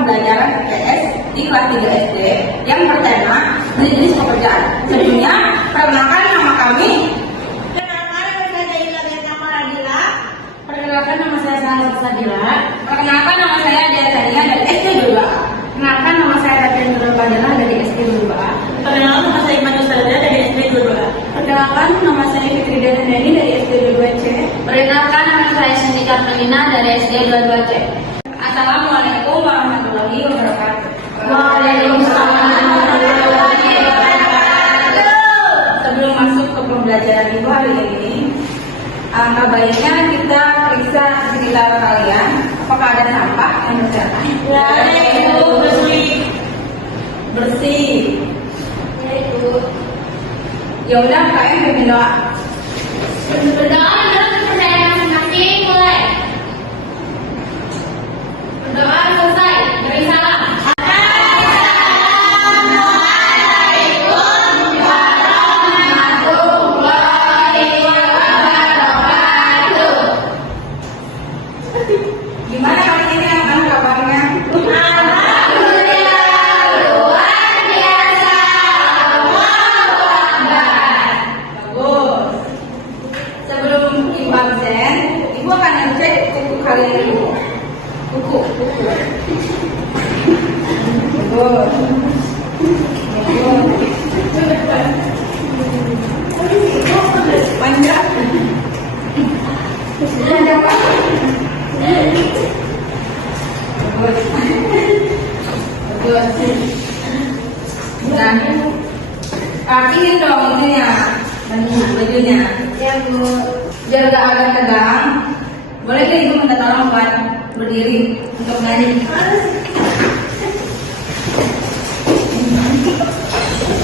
pembelajaran IPS di kelas 3 SD yang bertema jenis pekerjaan. Sebelumnya, perkenalkan nama kami. Perkenalkan nama saya Sahal Sadila. Perkenalkan nama saya Dia Sadila dari SD 2A. Perkenalkan nama saya Raden Nurul Fadilah dari SD 2A. Perkenalkan nama saya Iman Yustalda dari SD 2A. Perkenalkan nama saya Fitri Darandani dari SD 22C. Perkenalkan nama saya Cindy Karmelina dari SD 22C. Assalamualaikum warahmatullahi wabarakatuh. Waalaikumsalam warahmatullahi wabarakatuh. Sebelum masuk ke pembelajaran ibu hari ini, angka baiknya kita periksa sekitar kalian apakah ada sampah yang berserakan. Ya, itu Bersih. Ya udah, kalian pimpin doa. Berdoa menurut kepercayaan masing-masing, mulai. Berdoa selesai, beri salam. Gimana hari ini anak kabarnya? Bagus. Sebelum ibu absen, ibu akan ngecek buku kalian dulu. Buku. Bagus. Panjang. Bagus. Nah, ini dong ininya, bajunya. Ya Bu. Biar gak agak tegang, boleh deh ibu minta tolong buat berdiri untuk nyanyi.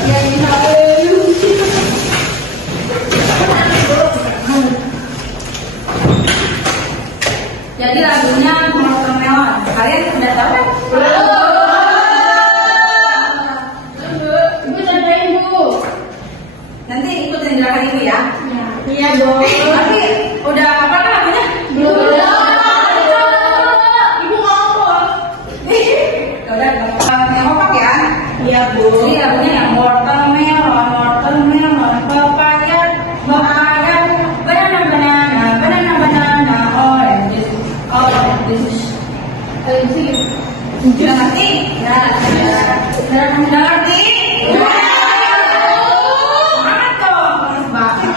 Ya ini jadi lagunya Motor Melon. Kalian sudah tahu kan? Ibu jagain Bu. Nanti ikutin gerakan ibu ya. Iya dong. Tapi udah apa kan lagunya? Ibu ngomong. Udah, yang kompak ya. Iya Bu. Ini lagunya yang watermelon, papaya, banana, oranges. Sudah ngerti? Ya, sudah ngerti? Semangat dong, terus banget.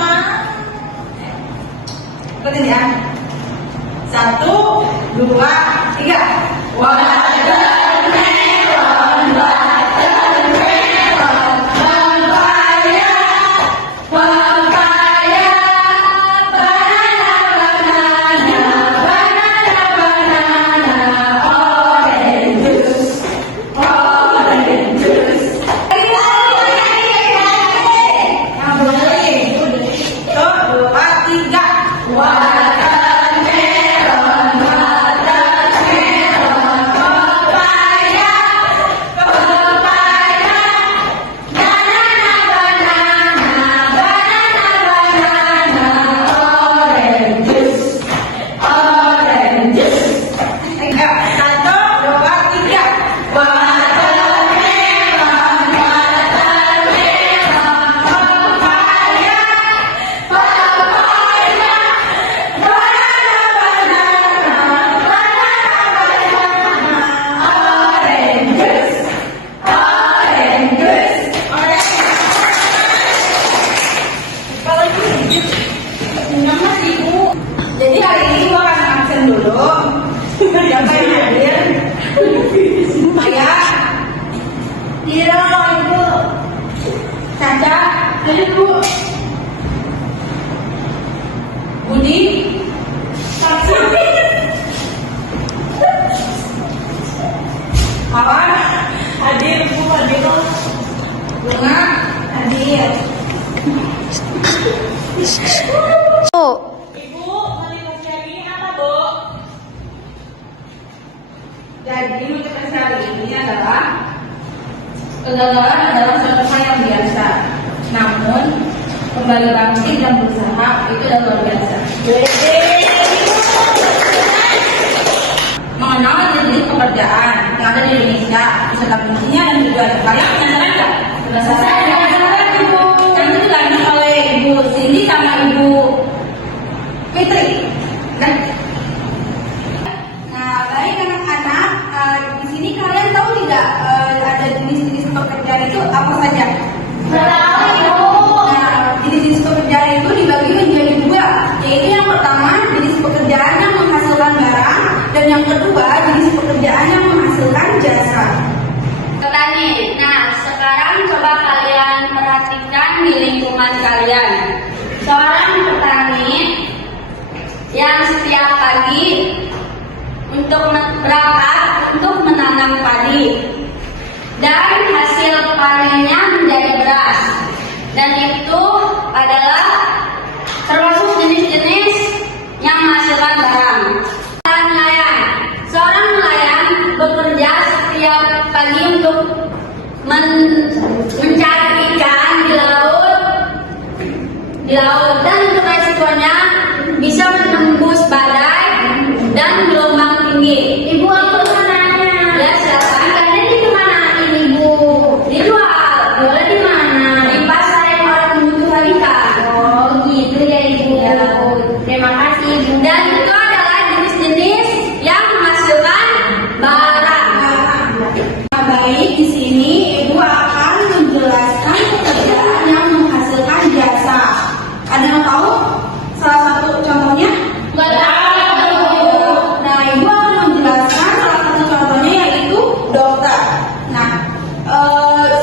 Ikutin ya. 1, 2, 3. Jadi hari ini gua akan absen dulu. Siapa yang hadir? Saya, Hiro, Ibu, Caca, Ibu, Budi, Kawan, Hadir Bu, hadir. Bunga, hadir. Ibu, kualitasnya ini apa Bu? Jadi untuk hari ini adalah kegagalan adalah suatu hal yang biasa. Namun kembali bangkit dan berusaha itu adalah luar biasa. Mengenal jenis pekerjaan yang ada di Nah, jenis pekerjaan itu dibagi menjadi dua, yaitu yang pertama jenis pekerjaan yang menghasilkan barang, dan yang kedua jenis pekerjaan yang menghasilkan jasa. Petani. Nah, sekarang coba kalian perhatikan di lingkungan kalian. Seorang petani yang setiap pagi berangkat untuk menanam padi, dan hasil panennya menjadi beras, dan itu adalah termasuk jenis-jenis yang menghasilkan barang. Nelayan. Seorang nelayan bekerja setiap pagi untuk mencari ikan di laut, dan untuk resikonya bisa menembus badai dan gelombang tinggi. Ibu, aku mau nanya. Ya, silakan. Ikannya di mana ini, Bu? Dijual. Jualnya di mana? Di pasar yang orang membutuhkan ikan. Oh, gitu ya, Ibu. Ya. Terima kasih, Ibu. Dan itu adalah jenis-jenis yang menghasilkan barang. Nah, baik, di sini Ibu akan menjelaskan pekerjaan yang menghasilkan jasa. Ada yang tahu salah satu contohnya? Nggak tahu. Nah, Ibu akan menjelaskan salah satu contohnya, yaitu dokter. Nah,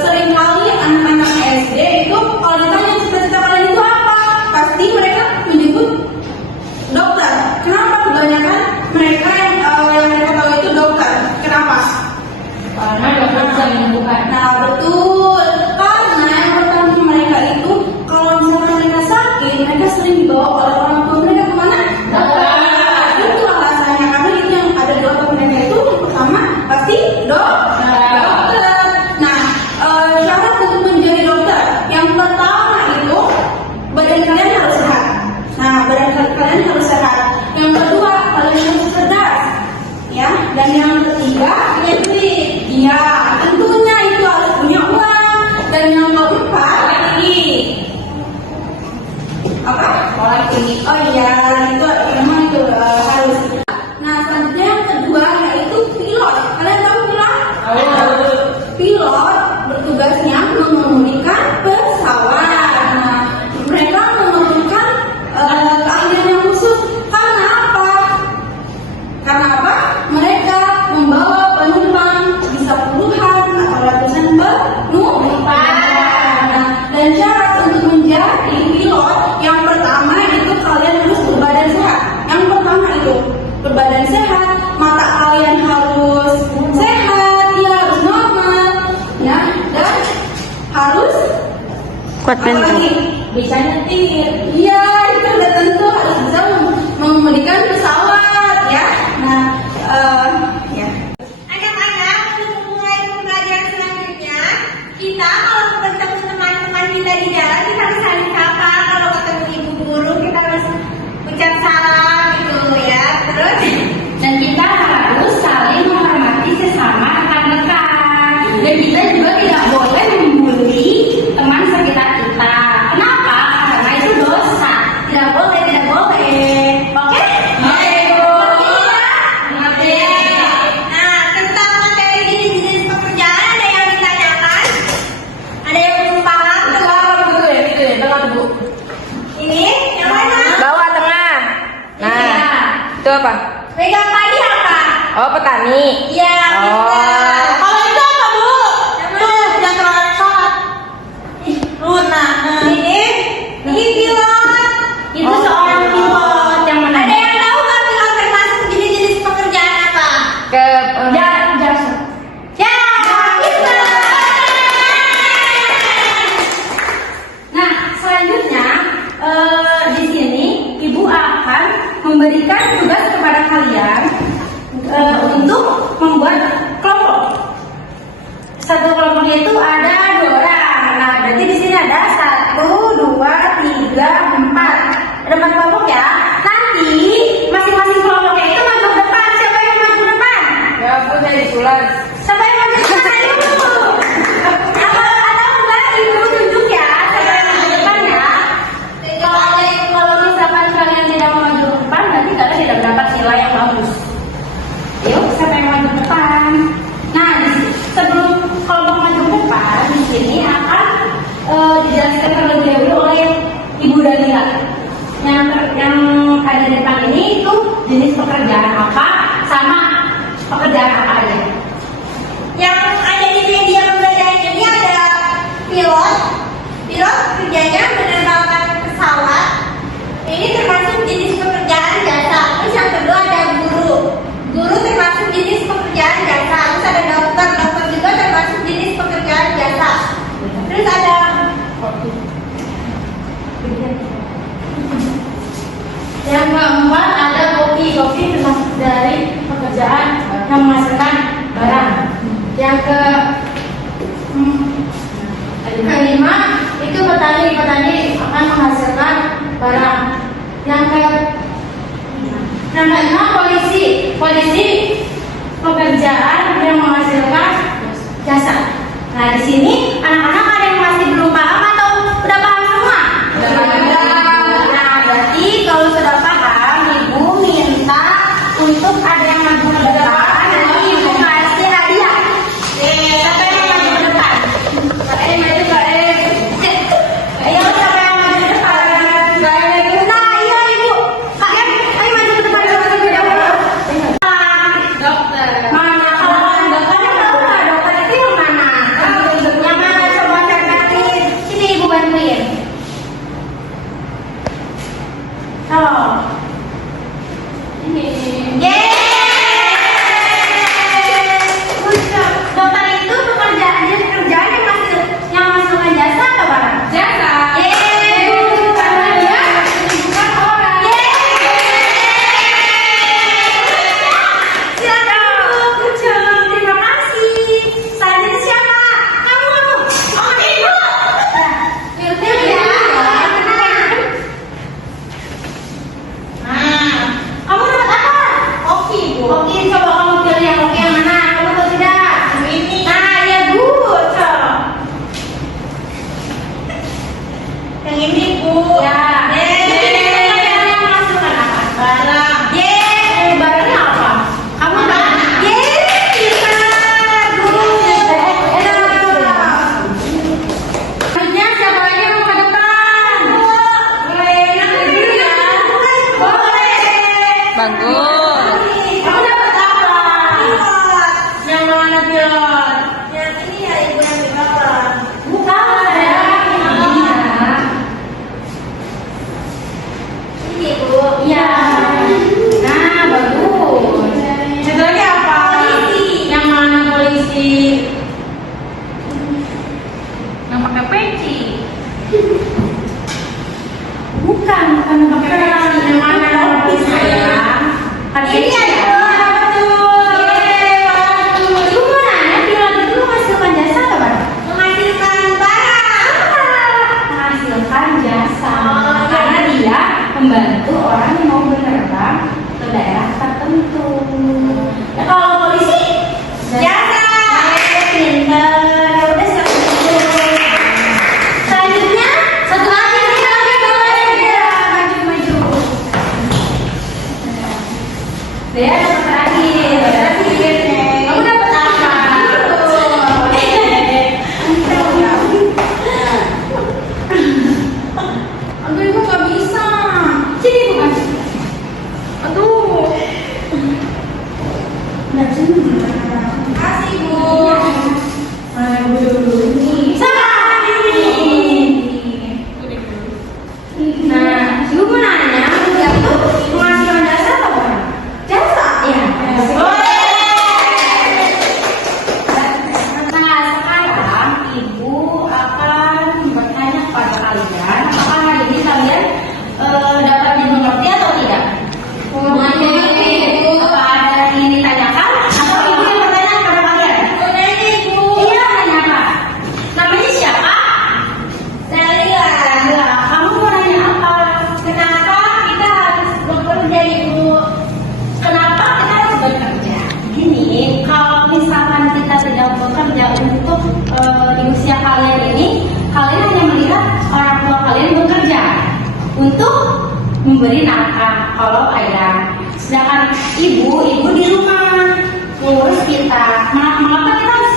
seringkali anak-anak SD itu kalau ditanya cita-cita kalian itu apa, pasti mereka menyebut dokter. Kenapa? Kebanyakan mereka yang mereka tahu itu dokter. Kenapa? Karena dokter bisa menyembuhkan. Nah, betul. Karena yang pertama mereka itu kalau misalkan mereka sakit, mereka sering dibawa oleh orang tua mereka kemana? Dokter. Itu alasannya, karena itu yang ada di otak mereka itu yang pertama pasti dokter. Nah, syarat untuk menjadi dokter yang pertama itu badan kalian harus sehat. Nah, badan kalian harus sehat. Yang kedua, kalian harus cerdas, ya. Dan yang ketiga, punya duit. Iya, tentunya itu harus punya uang. Dan yang keempat, apa? Sekolah tinggi. Oh iya, itu memang itu harus. Nah, selanjutnya yang kedua yaitu pilot. Kalian tahu pilot? Pilot bertugasnya mengemudikan pesawat. Nah, mereka memerlukan keahlian yang khusus. Karena apa? Karena apa? Mereka membawa penumpang bisa puluhan atau ratusan penumpang. Nah, dan syarat untuk menjadi pilot yang pertama itu kalian harus berbadan sehat. Yang pertama itu berbadan sehat, mata kalian harus sehat, ya harus normal, ya, dan harus Kuat apa lagi? Bisa nyetir. Iya, itu udah tentu harus bisa mengemudikan pesawat, ya. Nah, ya. Anak-anak, untuk memulai pembelajaran selanjutnya, kita kalau ketemu teman-teman kita di jalan, kita harus saling sapa. Kalau ketemu ibu guru, kita harus ucap salam gitu ya. Terus, Dan kita harus saling menghormati sesama rekan-rekan. Dan kita juga tidak boleh membuli teman sekitar kita. Kenapa? Karena itu dosa. Tidak boleh, tidak boleh. Oke? Oke. nah tentang materi jenis-jenis pekerjaan ada yang ditanyakan? Ada yang belum paham? Betul ya, betul Bu. Ini yang mana? Bawah tengah. Nah, itu apa? Pegang padi apa? Oh, petani. Ya, Oh. kalau itu apa, Bu? Tuh, yang terlihat. Luna. Ini pilot. Itu seorang pilot yang mana? Ada yang tahu nggak pilot termasuk jenis-jenis pekerjaan apa? Ke Jasa. Ya, bisa. Nah, selanjutnya di sini Ibu akan memberikan tugas kepada kalian untuk membuat kelompok. Danila. Yang ada di depan ini itu jenis pekerjaan apa sama pekerjaan apa aja? Yang ada di media pembelajaran ini ada pilot. Pilot kerjanya menerbangkan pesawat. Ini termasuk jenis pekerjaan jasa. Terus yang kedua ada guru. Guru termasuk jenis pekerjaan jasa. Terus ada dokter. Dokter juga termasuk jenis pekerjaan jasa. Terus ada Yang keempat ada koki. Koki termasuk dari pekerjaan yang menghasilkan barang. Yang kelima itu petani. Petani akan menghasilkan barang. Yang keenam polisi. Polisi pekerjaan yang menghasilkan jasa. Nah di sini anak-anak ada yang masih belum paham atau udah paham semua? Nah berarti kalau sudah paham, ibu minta untuk ada yang maju ke depan, nanti ibu kasih hadiah. Siapa yang maju ke depan? Maju Kak Ayo siapa yang maju ke depan? Nah iya ibu. Kak ayo maju ke depan. Dokter. Mana kalau dokter dokter itu yang mana? Yang mana coba cari. Sini ibu bantuin. Oh. Ini. Dokter itu pekerjaan yang menghasilkan jasa atau barang? Jasa. Bukan orang. Silakan Bu. Terima kasih. Selanjutnya siapa? Kamu. Oh ibu. Pilih ya. Nah, kamu dapat apa? Koki, Bu. Koki, coba kamu pilih yang koki yang mana? Kamu tahu tidak? Ini. Nah, ya Bu. Coba. yang ini Bu. Ya. Ini yang menghasilkan apa? Barang. Barangnya apa? Kamu tahu? Pintar Bu. Selanjutnya siapa lagi yang mau ke depan? Yang dulu ya. Bagus. Kamu dapat apa? Yang mana pilot? Yang ini ya ibu yang di bawah. Bukan ya. Ini Bu. Iya. Nah, bagus. Satu lagi apa? Polisi. Yang mana polisi? Yang pakai peci. Bukan yang pakai peci. Yang mana polisi sayang? Ini ada apa tuh? Ibu mau nanya pilot itu menghasilkan jasa atau barang? Menghasilkan barang. Menghasilkan jasa. Karena dia membantu orang yang mau berterbang ke daerah tertentu. Ya, kalau polisi Jasa. pinter. Ya udah selanjutnya satu lagi nih maju. Dia dapat terakhir. Kamu dapat apa? Aduh ibu nggak bisa. Sini ibu kasih. Aduh. Nggak sini. Kasih Bu. Salah ini. Nah, ibu mau nanya, yang itu menghasilkan jasa atau barang? Jasa. Iya. Nah, sekarang ibu akan bertanya kepada kalian, apakah hari ini kalian dapat dimengerti atau tidak? Mengerti. Apa ada yang ingin ditanyakan atau ibu yang bertanya kepada kalian? Ini Bu. Iya, nanya apa? Namanya siapa? Saya Kamu mau nanya apa? kenapa kita harus bekerja Ibu? Kenapa kita harus bekerja? Gini, kalau misalkan kita tidak bekerja untuk di usia kalian ini, kalian hanya melihat orang tua kalian bekerja untuk memberi nafkah kalau ada. Sedangkan ibu di rumah ngurus kita.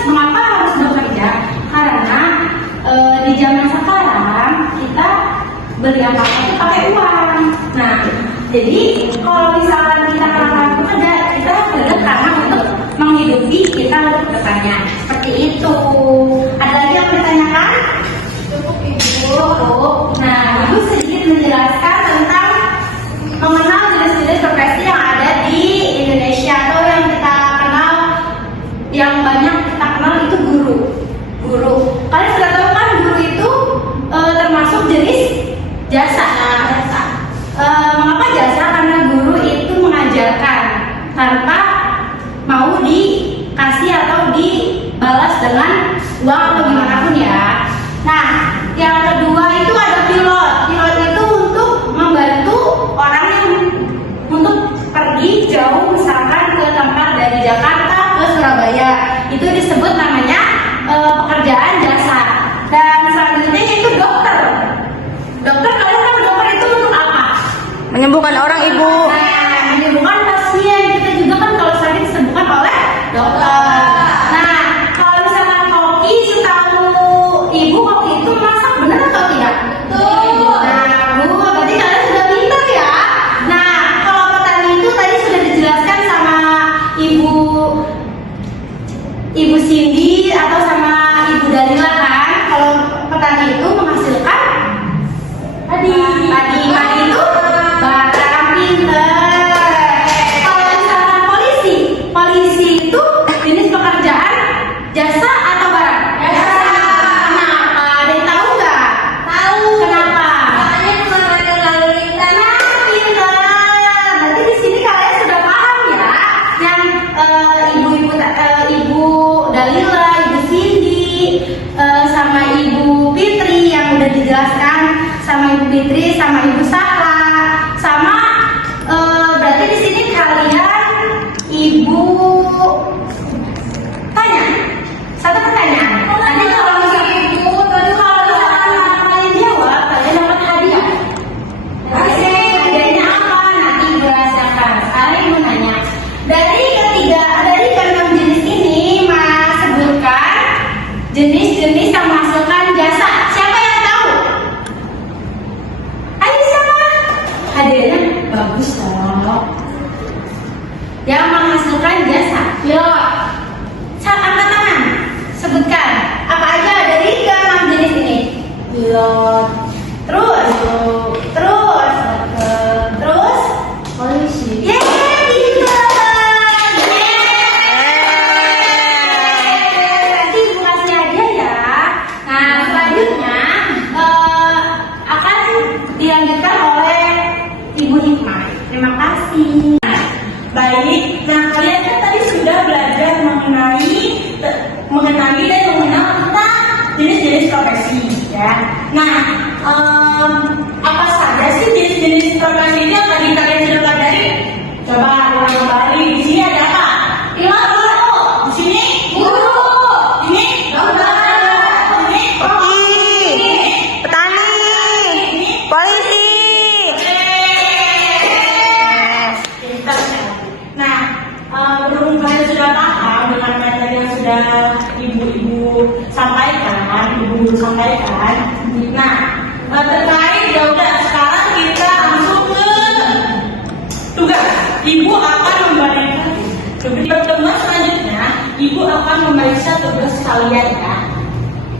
Mengapa harus bekerja? Karena di zaman sekarang kita beri apa Jadi kalau misalkan kita melakukan pekerja, kita bekerja karena untuk menghidupi kita untuk kedepannya. Seperti itu. Ada lagi yang ditanyakan? Cukup Ibu. Nah, Ibu sedikit menjelaskan tentang mengenal jenis-jenis profesi yang ada di Indonesia atau yang kita kenal, yang banyak kita kenal itu guru. Kalian sudah tahu kan guru itu termasuk jenis jasa. Mengapa jasa? Karena guru itu mengajarkan tanpa mau dikasih atau dibalas dengan uang atau gimana pun ya. Nah, yang kedua itu ada pilot. Pilot itu untuk membantu orang yang untuk pergi jauh, misalkan ke tempat dari Jakarta ke Surabaya. Itu disebut namanya pekerjaan jasa. Dan selanjutnya itu dokter. Dokter, kalian tahu dokter itu untuk apa? Menyembuhkan orang, Ibu. Nah, menyembuhkan pasien. Kita juga kan kalau sakit disembuhkan oleh dokter. Nah, kalau misalkan koki, setahu Ibu, koki itu masak benar atau tidak? Betul. Nah, Bu, berarti kalian sudah pintar ya. Nah, kalau petani itu tadi sudah dijelaskan sama Ibu Cindy atau sama Ibu Dalila kan, kalau petani itu menghasilkan padi itu barang pinter. Kalau misalkan polisi itu jenis pekerjaan jasa atau barang? Jasa. Kenapa? Ada yang tahu nggak? Tahu. Kenapa? Soalnya pengamanan lalu lintas. Nah, pintar. Berarti di sini kalian sudah paham ya, yang Ibu Dalila, Ibu Cindy, sama Ibu Fitri yang udah dijelaskan sama Ibu Fitri, sama Ibu Sahla, sama berarti di sini kalian Ibu tanya satu pertanyaan. Nanti kalau misalkan kalian jawab, kalian dapat hadiah. Hadiahnya apa? Nanti Ibu rasakan. Sekarang Ibu nanya. Dari keenam jenis ini, Mas sebutkan jenis-jenis yang menghasilkan jasa. Siapa yang tahu? Ayo siapa? Hadiahnya bagus loh. Yang menghasilkan jasa. Pilot. Angkat tangan. Sebutkan. Apa aja dari keenam jenis ini? Pilot. Terus. Polisi. Yeay, pintar. Nanti Ibu kasih aja ya. Nah, selanjutnya akan dilanjutkan oleh Ibu Hikmah. Terima kasih. Baik, nah kalian kan tadi sudah belajar mengenai dan mengenal tentang jenis-jenis profesi, ya. Nah, apa saja sih jenis-jenis profesi ini yang tadi kalian sudah pelajari? Coba ulang kembali. Di sini ada apa? Pilot dulu. Di sini guru. Ini dokter. Ini Koki, petani, polisi. Nah, berhubung kalian sudah paham dengan materi yang sudah ibu-ibu sampaikan, ibu guru sampaikan. Nah, terkait ya udah sekarang kita langsung ke tugas. Ibu akan memberikan di pertemuan selanjutnya. Ibu akan memeriksa tugas kalian ya.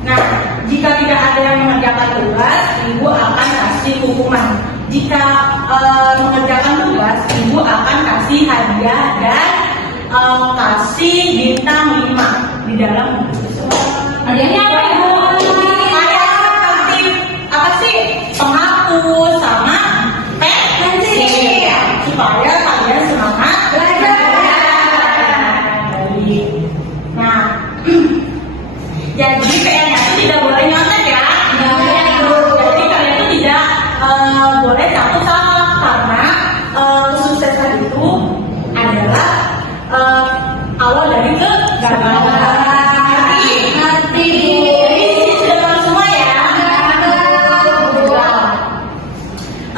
Nah, jika tidak ada yang mengerjakan tugas, ibu akan kasih hukuman. Jika mengerjakan tugas, ibu akan kasih hadiah dan kasih bintang 5 di dalam buku tersebut. Hadiahnya apa, Ibu? Apa sih? Penghapus sama pensil supaya kalian semangat belajar. Nah, jadi PR-nya itu tidak boleh nyontek ya. Jadi kalian itu tidak boleh takut salah karena kesuksesan itu adalah awal dari kegagalan. Nanti. Jadi ini sudah tahu semua ya.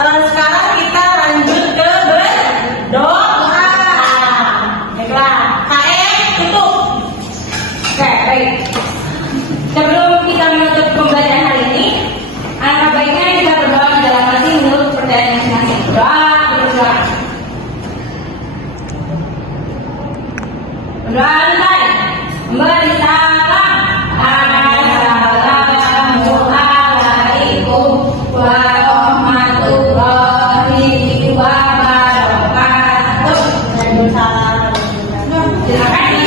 Sekarang kita lanjut ke berdoa. Baiklah, KM tutup. Oke, baik. Sebelum kita menutup pembelajaran hari ini, alangkah baiknya kita berdoa dalam hati menurut percayaan masing-masing. Doa berdoa. Berantai. Memberi salam. Assalamualaikum warahmatullahi wabarakatuh. Terima kasih.